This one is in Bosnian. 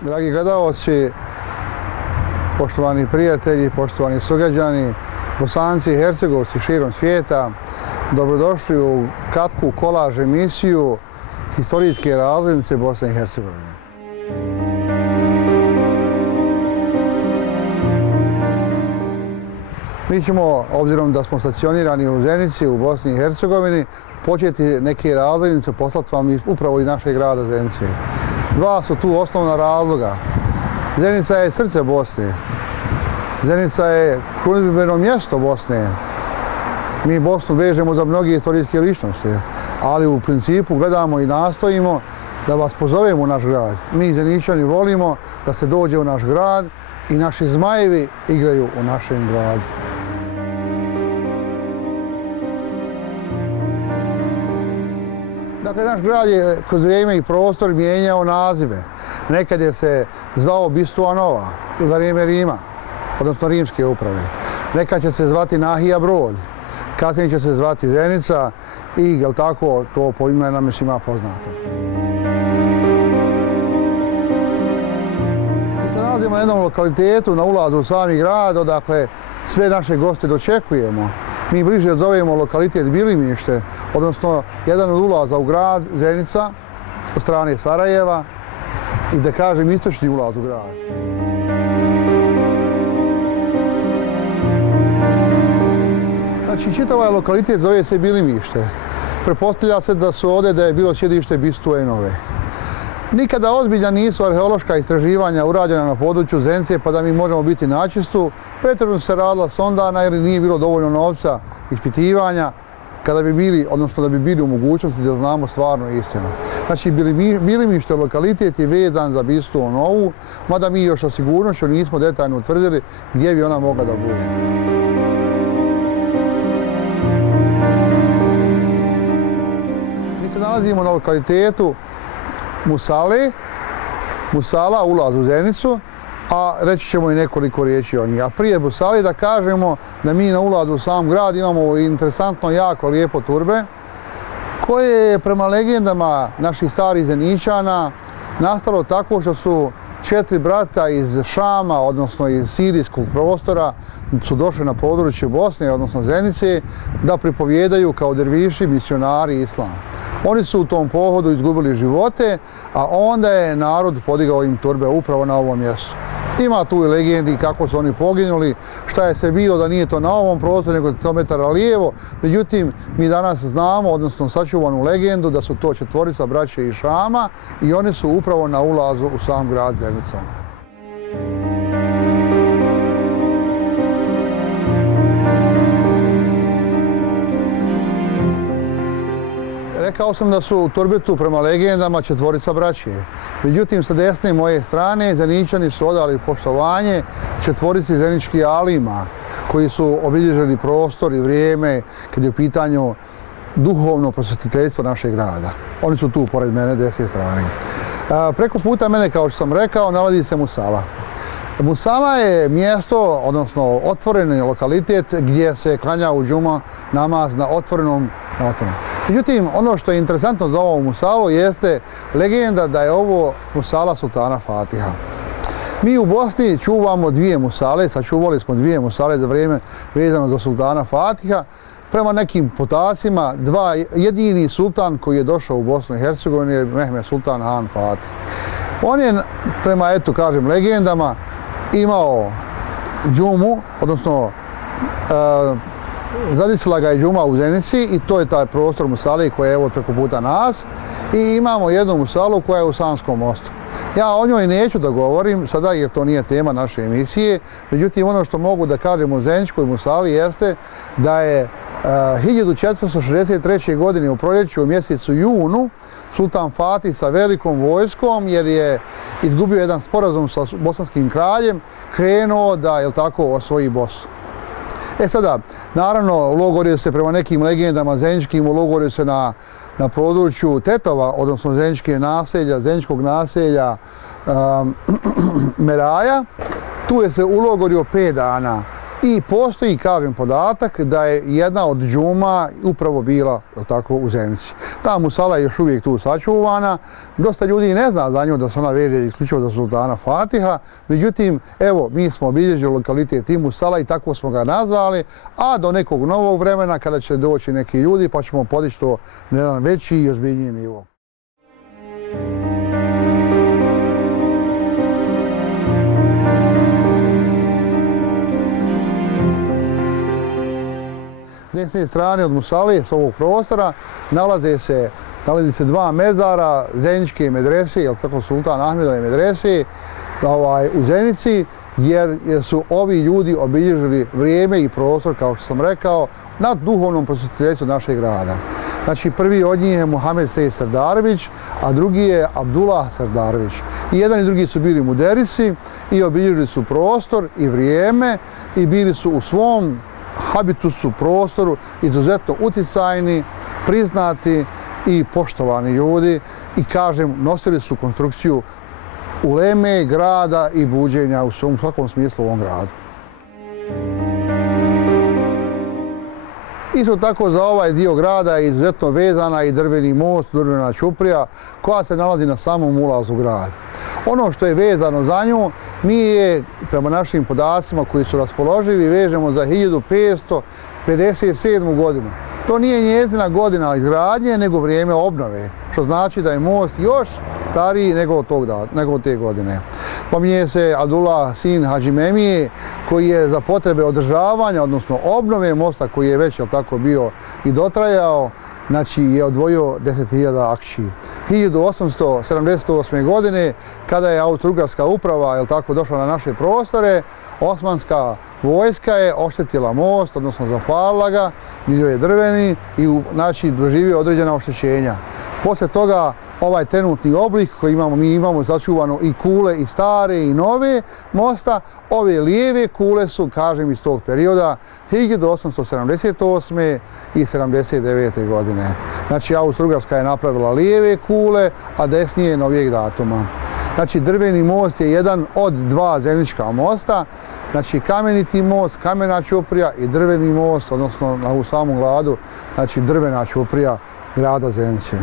Dragi gledaoci, poštovani prijatelji, poštovani sugrađani, Bosanci i Hercegovci širom svijeta, dobrodošli u kratku kolaž emisiju Historijske razglednice Bosne i Hercegovine. Mi ćemo, obzirom da smo stacionirani u Zenici, u Bosni i Hercegovini, početi neke razglednice poslati vam upravo iz našeg grada Zenice. Dva su tu osnovna razloga. Zenica je srce Bosne. Zenica je krunidbeno mjesto Bosne. Mi Bosnu vežemo za mnoge historijske ličnosti, ali u principu gledamo i nastojimo da vas pozovemo u naš grad. Mi Zeničani volimo da se dođe u naš grad i naši zmajevi igraju u našem gradu. Dakle, naš grad je kroz vrijeme i prostor mijenjao nazive. Nekad je se zvao Bistuva Nova, za vrijeme Rima, odnosno rimske uprave. Nekad će se zvati Nahija Brod, kasnije će se zvati Zenica i, jel tako, to po ime nam je svima poznato. Mi se nalazimo na jednom lokalitetu na ulazu u sami grad, odakle sve naše goste dočekujemo. Mi bliže zovemo lokalitet Bilimište, odnosno jedan od ulaza u grad, Zenica, od strane Sarajeva i da kažem istočni ulaz u grad. Znači, čitav ovaj lokalitet zove se Bilimište. Pretpostavlja se da su ovdje da je bilo sjedište Bistuve Nove. Nikada ozbiljna nisu arheološka istraživanja urađena na području Zenice pa da mi možemo biti načistu. Pretežno se radila sondana jer nije bilo dovoljno novca ispitivanja kada bi bili, odnosno da bi bili u mogućnosti da znamo stvarno istinu. Znači, Bilimište lokalitet je vezan za Bistuvu Novu, mada mi još sa sigurnošću nismo detaljno utvrdili gdje bi ona mogla da bude. Mi se nalazimo na lokalitetu Musale, Musala, ulaz u Zenicu, a reći ćemo i nekoliko riječi o njih. A prije Musale da kažemo da mi na ulazu u sam grad imamo interesantno, jako lijepo turbe, koje je prema legendama naših starih Zeničana nastalo tako što su 4 brata iz Šama, odnosno iz sirijskog prostora, su došli na područje Bosne, odnosno Zenice, da pripovjedaju kao derviši, misionari islam. Oni su u tom pohodu izgubili živote, a onda je narod podigao im turbe upravo na ovom mjestu. Ima tu i legendi kako su oni poginuli, šta je se bilo da nije to na ovom prostoru, nego 100 metara lijevo. Međutim, mi danas znamo, odnosno sačuvanu legendu, da su to 4 braće iz Šama i oni su upravo na ulazu u sam grad Zenica. Rekao sam da su u turbetu prema legendama 4 braće. Međutim, sa desne moje strane Zeničani su odali poštovanje 4 zeničkih alima koji su obilježili prostor i vrijeme kad je u pitanju duhovno prosvjetiteljstvo našeg grada. Oni su tu pored mene, desne strane. Preko puta mene, kao što sam rekao, nalazi se Musala. Musala je mjesto, odnosno otvoreni lokalitet gdje se klanja u džuma namaz na otvorenom. Međutim, ono što je interesantno za ovo Musalu jeste legenda da je ovo Musala sultana Fatiha. Mi u Bosni čuvamo 2 Musale, sačuvali smo 2 Musale za vrijeme vezano za sultana Fatiha. Prema nekim podacima, jedini sultan koji je došao u Bosnu i Hercegovini je Mehmed Sultan Han Fatih. On je, prema kažem, legendama, imao džumu, odnosno zadesila ga je džuma u Zenici i to je taj prostor Musali koji je evo preko puta nas. I imamo jednu musalu koja je u Sanskom mostu. Ja o njoj neću da govorim sada jer to nije tema naše emisije, međutim ono što mogu da kažem o Zeničkoj musali jeste da je 1463. godine u proljeću u mjesecu junu sultan Fatih sa velikom vojskom, jer je izgubio jedan sporazum sa bosanskim kraljem, krenuo da, osvoji Bosnu. Sada, naravno, ulogorio se prema nekim legendama zeničkim, ulogorio se na području Tetova, odnosno zeničkog naselja Meraja. Tu je se ulogorio 5 dana i postoji, kažem, podatak da je jedna od džuma upravo bila u Zenici. Ta musala je još uvijek tu sačuvana. Dosta ljudi ne zna za nju da se ona veže isključivo za sultana Fatiha. Međutim, evo, mi smo obilježili lokalitet i musala i tako smo ga nazvali, a do nekog novog vremena kada će doći neki ljudi pa ćemo podići to na jedan veći i ozbiljniji nivo. S desne strane od musale, s ovog prostora, nalazi se 2 mezara Zeničke medrese, sultan Ahmedove medrese u Zenici, jer su ovi ljudi obilježili vrijeme i prostor, kao što sam rekao, na duhovnom prosvjetiteljstvu našeg grada. Znači, prvi od njih je Muhamed Sejid Serdarević, a drugi je Abdullah Serdarević. I jedan i drugi su bili muderisi i obilježili su prostor i vrijeme i bili su u svom habitusu, prostoru, izuzetno uticajni, priznati i poštovani ljudi i, kažem, nosili su konstrukciju uleme, grada i buđenja u svakom smislu u ovom gradu. Isto tako za ovaj dio grada je izuzetno vezana i drveni most, drvena ćuprija koja se nalazi na samom ulazu grada. Ono što je vezano za nju, mi je, prema našim podacima koji su raspoloživi, vežemo za 1557. godinu. To nije njezina godina izgradnje, nego vrijeme obnove, što znači da je most još stariji nego te godine. Pominje se Abdullah sin Hadži Memije, koji je za potrebe održavanja, odnosno obnove mosta, koji je već bio i dotrajao, znači je odvojio 10.000 akći. 1878. godine, kada je Austro-Ugarska uprava došla na naše prostore, osmanska vojska je oštetila most, odnosno zapalila ga, bio je drveni i doživio određena oštećenja. Poslije toga ovaj trenutni oblik koji mi imamo sačuvano i kule i stare i nove mosta, ove lijeve kule su, kažem, iz tog perioda 1878. i 79. godine. Znači, Austro-Ugarska je napravila lijeve kule, a desnije novijeg datuma. Znači, drveni most je jedan od 2 zenička mosta, znači kameniti most, kamena ćuprija i drveni most, odnosno u samom gradu, znači drvena ćuprija grada Zenice.